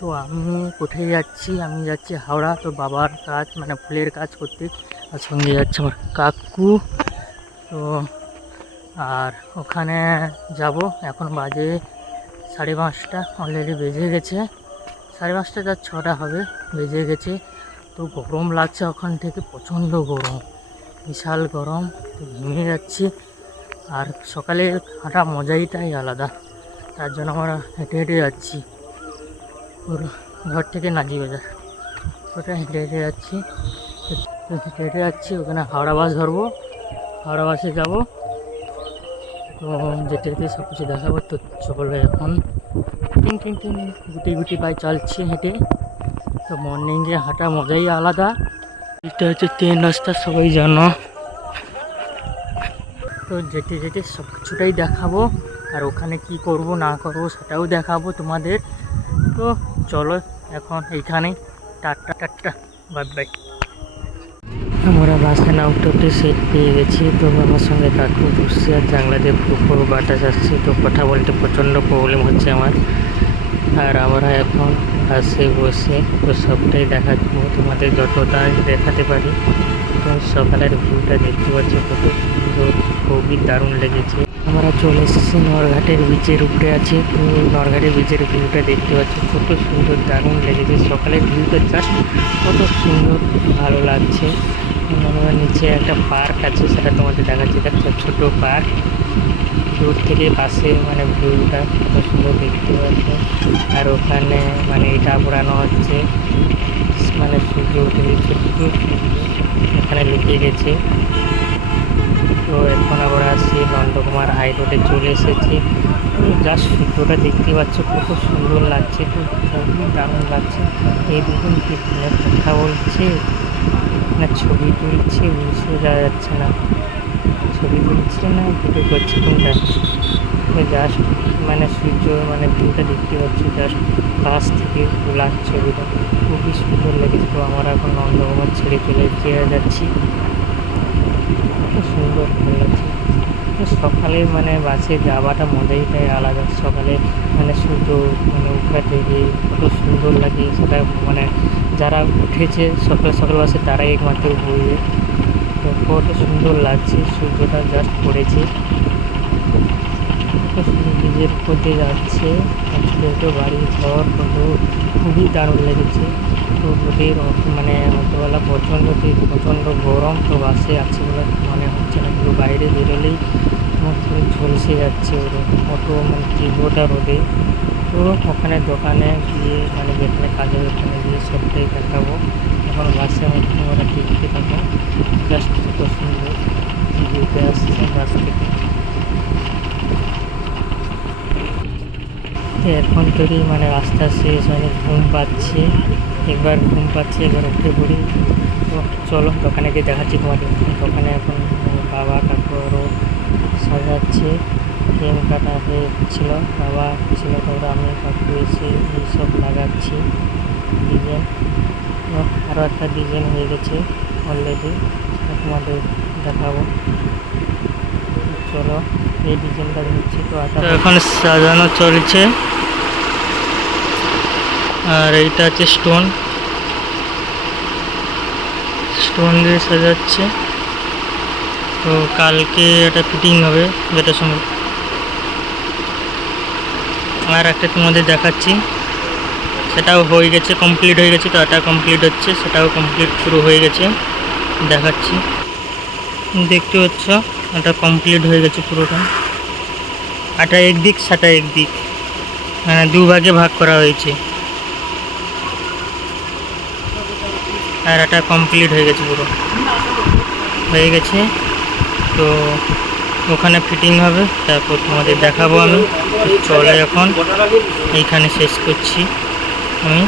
তো আমি কোথায় যাচ্ছি? আমি যাচ্ছি হাওড়া। তো বাবার কাজ মানে ফুলের কাজ করতে, আর সঙ্গে যাচ্ছে আমার কাকু। তো আর ওখানে যাব। এখন বাজে 5:30, অলরেডি বেজে গেছে 5:30, যা 6টা হবে, বেজে গেছে। তো গরম লাগছে, ওখান থেকে প্রচণ্ড গরম, বিশাল গরম। তো ঘেমে যাচ্ছি। আর সকালে হাঁটা মজাইটাই আলাদা, তার জন্য আমরা হেঁটে হেঁটে যাচ্ছি। ওর ঘর থেকে নাজি বাজার, ওটা হেঁটে হেঁটে যাচ্ছি। তো হেঁটে হেঁটে যাচ্ছি, ওখানে হাওড়া বাস ধরবো, হাওড়া বাসে যাবো। তো যেতে যেতে সব কিছু দেখাবো। তো চলো এখন টিং টিং টিং গুটি গুটি পায়ে চলছি হেঁটে। তো মর্নিংয়ে হাঁটা মজাই আলাদা। এটা হচ্ছে ট্রেন রাস্তা, সবাই জানো। তো যেতে যেতে সব কিছুটাই দেখাবো, আর ওখানে কি করব না করব সেটাও দেখাবো তোমাদের। তো চলো এখন এইখানেই, টাটা টাটা, বাই বাই। আমরা বাসে না উঠতে উঠতে সিট পেয়ে গেছি। তো আমার সঙ্গে কাকু বসছে, আর জানলা দিয়ে পুরো বাতাস আসছে। তো কথা বলতে প্রচণ্ড প্রবলেম হচ্ছে আমার। আর আমরা এখন বাসে বসে তো সবটাই দেখাবো তোমাদের, যতটা দেখাতে পারি। তো সকালের ভিউটা দেখতে পাচ্ছি, কত সুন্দর, খুবই দারুণ লেগেছে। আমরা চলে এসেছি নরঘাটের বিচের উপরে আছি। তো নরঘাটের বিচের ভিউটা দেখতে পাচ্ছি, কত সুন্দর, দারুণ লেগেছে। সকালের ভিউটা জাস্ট কত সুন্দর, ভালো লাগছে। আমরা নিচে একটা পার্ক আছে, সেটা তোমাদের দেখাচ্ছি। একটা ছোট পার্ক, দূর থেকে পাশে মানে ভিউটা কত সুন্দর দেখতে পাচ্ছি। আর ওখানে মানে এটা পোড়ানো হচ্ছে, মানে সূর্য উঠে গেছে, পুরো সূর্য এখানে লুকিয়ে গেছে। তো এখন আবার আসছি নন্দকুমার হাই রোডে চলে এসেছি। জাস্ট সূর্যটা দেখতে পাচ্ছ, কত সুন্দর লাগছে। তো খুবই দারুণ লাগছে। এই দুজন কি ফোনে কথা বলছে না ছবি তুলছে, বুঝতে যাওয়া যাচ্ছে না। ছবি তুলছে না ভিডিও করছে কোনটা। তো জাস্ট মানে সূর্য মানে ভিউটা দেখতে পাচ্ছি, জাস্ট পাশ থেকে তোলা ছবিটা খুবই সুন্দর লেগেছে। তো আমরা এখন নন্দকুমার ছেড়ে চলে যাচ্ছি। খুব সুন্দর, ভালো লাগছে। সকালে মানে বাসে যাওয়াটা মজাইটাই আলাদা। সকালে মানে সূর্য মানে উঠা থেকে কত সুন্দর লাগে, সেটা মানে যারা উঠেছে সকাল সকাল বাসে তারাই একমাত্র বুঝবে। তো কত সুন্দর লাগছে, সূর্যটা জাস্ট পড়েছে, কত সুন্দর ব্রিজের উপর দিয়ে যাচ্ছে। ছোটো বাড়ি ঘর, কত খুবই দারুণ লেগেছে। তো রোদের মানে রাত্রিবেলা প্রচণ্ড গরম। তো বাসে আছে বলে মনে হচ্ছে না, কিন্তু বাইরে বেরোলেই আমার পুরো ঝলসে যাচ্ছে ওদের অটো, মানে তীব্রতা রোদে। তো ওখানে দোকানে গিয়ে মানে যেখানে কাজ হবে ওখানে গিয়ে সবটাই দেখাবো। এখন বাসে ওরা দেখতে থাকো, জাস্ট কত সুন্দর ভিউতে আসছে বাস থেকে। এখন তৈরি মানে রাস্তা শেষ, মানে ঘুম পাচ্ছে, একবার উঠে পড়ি। তো চলো দোকানে গিয়ে দেখাচ্ছি তোমাদের। দোকানে এখন বাবা কাকু আরও সাজাচ্ছে, ফ্রেম কাটা হয়েছিল, বাবা ছিল, তারপরে আমি কাকু এসে এইসব লাগাচ্ছি ডিজাইন। আরও একটা ডিজাইন হয়ে গেছে অলরেডি, তোমাদের দেখাবো। চলো এই ডিজাইনটা হচ্ছে। তো এখন সাজানো চলছে, আর এইটা হচ্ছে স্টোন দিয়ে সাজাচ্ছে। তো কালকে এটা ফিটিং হবে, যেটা সময়। আর একটা তোমাদের দেখাচ্ছি, সেটাও হয়ে গেছে, কমপ্লিট হয়ে গেছে। তো এটা কমপ্লিট হচ্ছে, সেটাও কমপ্লিট শুরু হয়ে গেছে, দেখাচ্ছি। দেখতে পাচ্ছ এটা কমপ্লিট হয়ে গেছে পুরোটা। এটা একদিক, সেটা একদিক, মানে দুভাগে ভাগ করা হয়েছে। আর এটা কমপ্লিট হয়ে গেছে, পুরো হয়ে গেছে। তো ওখানে ফিটিং হবে, তারপর তোমাদের দেখাবো আমি। চলে এখন এইখানে শেষ করছি আমি।